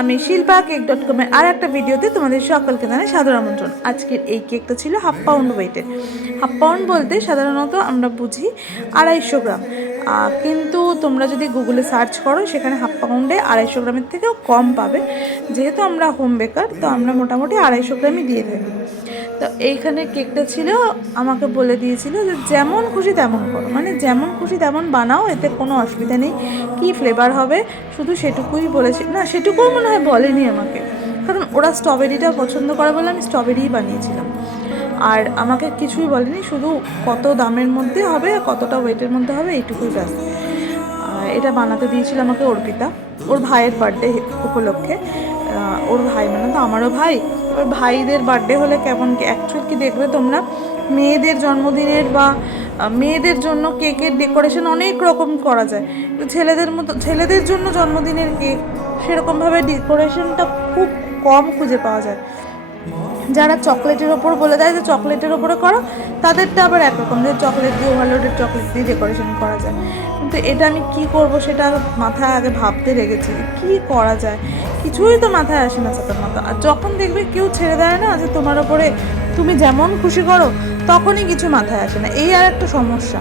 আমি শিল্পা কেক.com-এর আর একটা ভিডিওতে তোমাদের সকলকে জানাই সাদর আমন্ত্রণ। আজকের এই কেকটা ছিল 1/2 পাউন্ড ওয়েটের। 1/2 পাউন্ড বলতে সাধারণত আমরা বুঝি 250 গ্রাম, কিন্তু তোমরা যদি গুগলে সার্চ করো সেখানে 1/2 পাউন্ডে 250 গ্রামের থেকেও কম পাবে। যেহেতু আমরা হোম বেকার, তো আমরা মোটামুটি 250 গ্রামই দিয়ে থাকি। তো এইখানে কেকটা ছিল, আমাকে বলে দিয়েছিল যে যেমন খুশি তেমন করো, মানে যেমন খুশি তেমন বানাও, এতে কোনো অসুবিধা নেই। কী ফ্লেভার হবে শুধু সেটুকুই বলেছি, না সেটুকুও মনে হয় বলেনি আমাকে, কারণ ওরা স্ট্রবেরিটা পছন্দ করে বলে আমি স্ট্রবেরিই বানিয়েছিলাম। আর আমাকে কিছুই বলেনি, শুধু কত দামের মধ্যে হবে, কতটা ওয়েটের মধ্যে হবে, এইটুকুই ব্যাস। এটা বানাতে দিয়েছিল আমাকে অর্পিতা, ওর ভাইয়ের বার্থডে উপলক্ষে। ওর ভাই মানে তো আমারও ভাই, এবার ভাইদের বার্থডে হলে কেমন অ্যাকচুয়ালি কি দেখবে তোমরা, মেয়েদের জন্মদিনের বা মেয়েদের জন্য কেকের ডেকোরেশন অনেক রকম করা যায়। ছেলেদের জন্য জন্মদিনের কেক সেরকমভাবে ডেকোরেশনটা খুব কম খুঁজে পাওয়া যায়। যারা চকলেটের ওপর বলে দেয় যে চকলেটের ওপরে করো, তাদেরটা আবার একরকম, যে চকলেট দিয়ে ওভারলোডেড চকলেট দিয়ে ডেকোরেশন করা যায়। কিন্তু এটা আমি কি করব সেটা মাথায় আগে ভাবতে লেগেছি, কি করা যায়, কিছুই তো মাথায় আসে না চাপার মতো। আর যখন দেখবে কেউ ছেড়ে দেয় না যে তোমার ওপরে তুমি যেমন খুশি করো, তখনই কিছু মাথায় আসে না, এই আর একটা সমস্যা।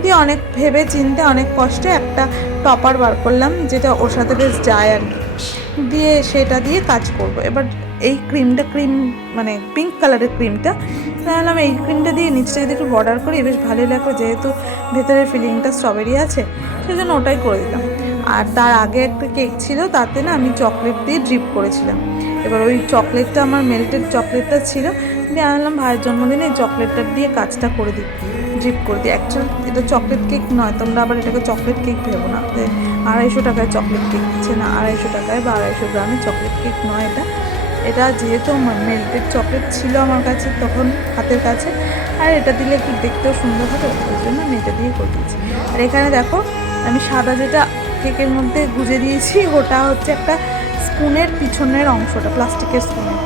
দিয়ে অনেক ভেবে চিন্তে অনেক কষ্টে একটা টপার বার করলাম, যেটা ওর সাথে বেশ যায় আর কি। দিয়ে সেটা দিয়ে কাজ করব এবার। এই ক্রিম মানে পিঙ্ক কালারের ক্রিমটা তাহলে এই ক্রিমটা দিয়ে নিচটা যদি একটু বর্ডার করি বেশ ভালোই লাগবে, যেহেতু ভেতরের ফিলিংটা স্ট্রবেরি আছে, সেজন্য ওটাই করে দিলাম। আর তার আগে একটা কেক ছিল, তাতে না আমি চকলেট দিয়ে ড্রিপ করেছিলাম। এবার ওই চকলেটটা আমার মেল্টেড চকলেটটা ছিল, দিয়ে আনলাম ভাইয়ের জন্মদিনে এই চকলেটটা দিয়ে কাজটা করে দিই, ড্রিপ করে দিই। অ্যাকচুয়ালি এটা চকলেট কেক নয়, তোমরা আবার এটাকে চকলেট কেক ভেবো না যে 250 টাকায় চকলেট কেক দিচ্ছে, না 250 টাকায় বা 250 গ্রামে চকলেট কেক নয় এটা। এটা যেহেতু মেল্টেড চকলেট ছিল আমার কাছে তখন হাতের কাছে, আর এটা দিলে একটু দেখতেও সুন্দর হবে, ওই জন্য আমি এটা দিয়ে করে দিয়েছি। আর এখানে দেখো আমি সাদা যেটা কেকের মধ্যে গুজে দিয়েছি, ওটা হচ্ছে একটা স্পুনের পিছনের অংশটা, প্লাস্টিকের স্পুনের।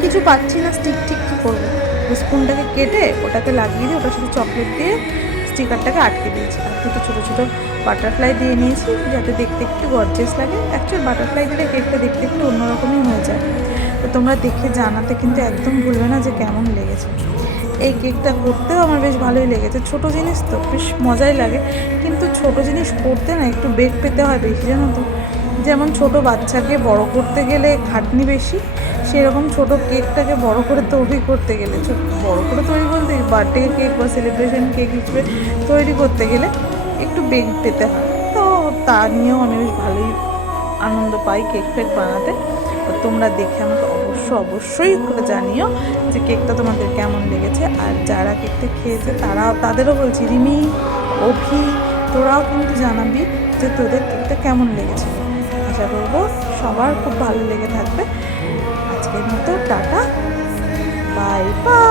কিছু পাচ্ছি না স্টিক কী করবো, স্পুনটাকে কেটে ওটাকে লাগিয়ে দিয়ে ওটার সাথে চকলেট দিয়ে স্টিকারটাকে আটকে দিয়েছি। আর দুটো ছোটো ছোটো বাটারফ্লাই দিয়ে নিয়েছি, যাতে দেখতে একটু গর্জিয়াস লাগে। অ্যাকচুয়ালি বাটারফ্লাই দিলে কেকটা দেখতে একটু অন্যরকমই হয়ে যায়। তো তোমরা দেখে জানাতে কিন্তু একদম ভুলবে না যে কেমন লেগেছে। এই কেকটা করতেও আমার বেশ ভালোই লেগেছে, ছোটো জিনিস তো বেশ মজাই লাগে, কিন্তু ছোটো জিনিস করতে না একটু বেগ পেতে হয় বেশি, জানো তো। যেমন ছোটো বাচ্চাকে বড় করতে গেলে খাটনি বেশি, সেরকম ছোটো কেকটাকে বড় করে তৈরি করতে গেলে, বড় করে তৈরি বলতে বার্থডে কেক বা সেলিব্রেশন কেক হিসেবে তৈরি করতে গেলে একটু বেগ পেতে হয়। তো তা নিয়েও আমি বেশ ভালোই আনন্দ পাই কেক ফেক বানাতে। তো তোমরা দেখে আমাকে অবশ্যই করে জানিও যে কেকটা তোমাদের কেমন লেগেছে। আর যারা কেকটা খেয়েছে তাদেরও বলছি, রিমি, অভি, তোরাও কিন্তু জানাবি যে তোদের কেকটা কেমন লেগেছে। আশা করবো সবার খুব ভালো লেগে থাকবে। আজকের মতো টাটা, বাই বাই।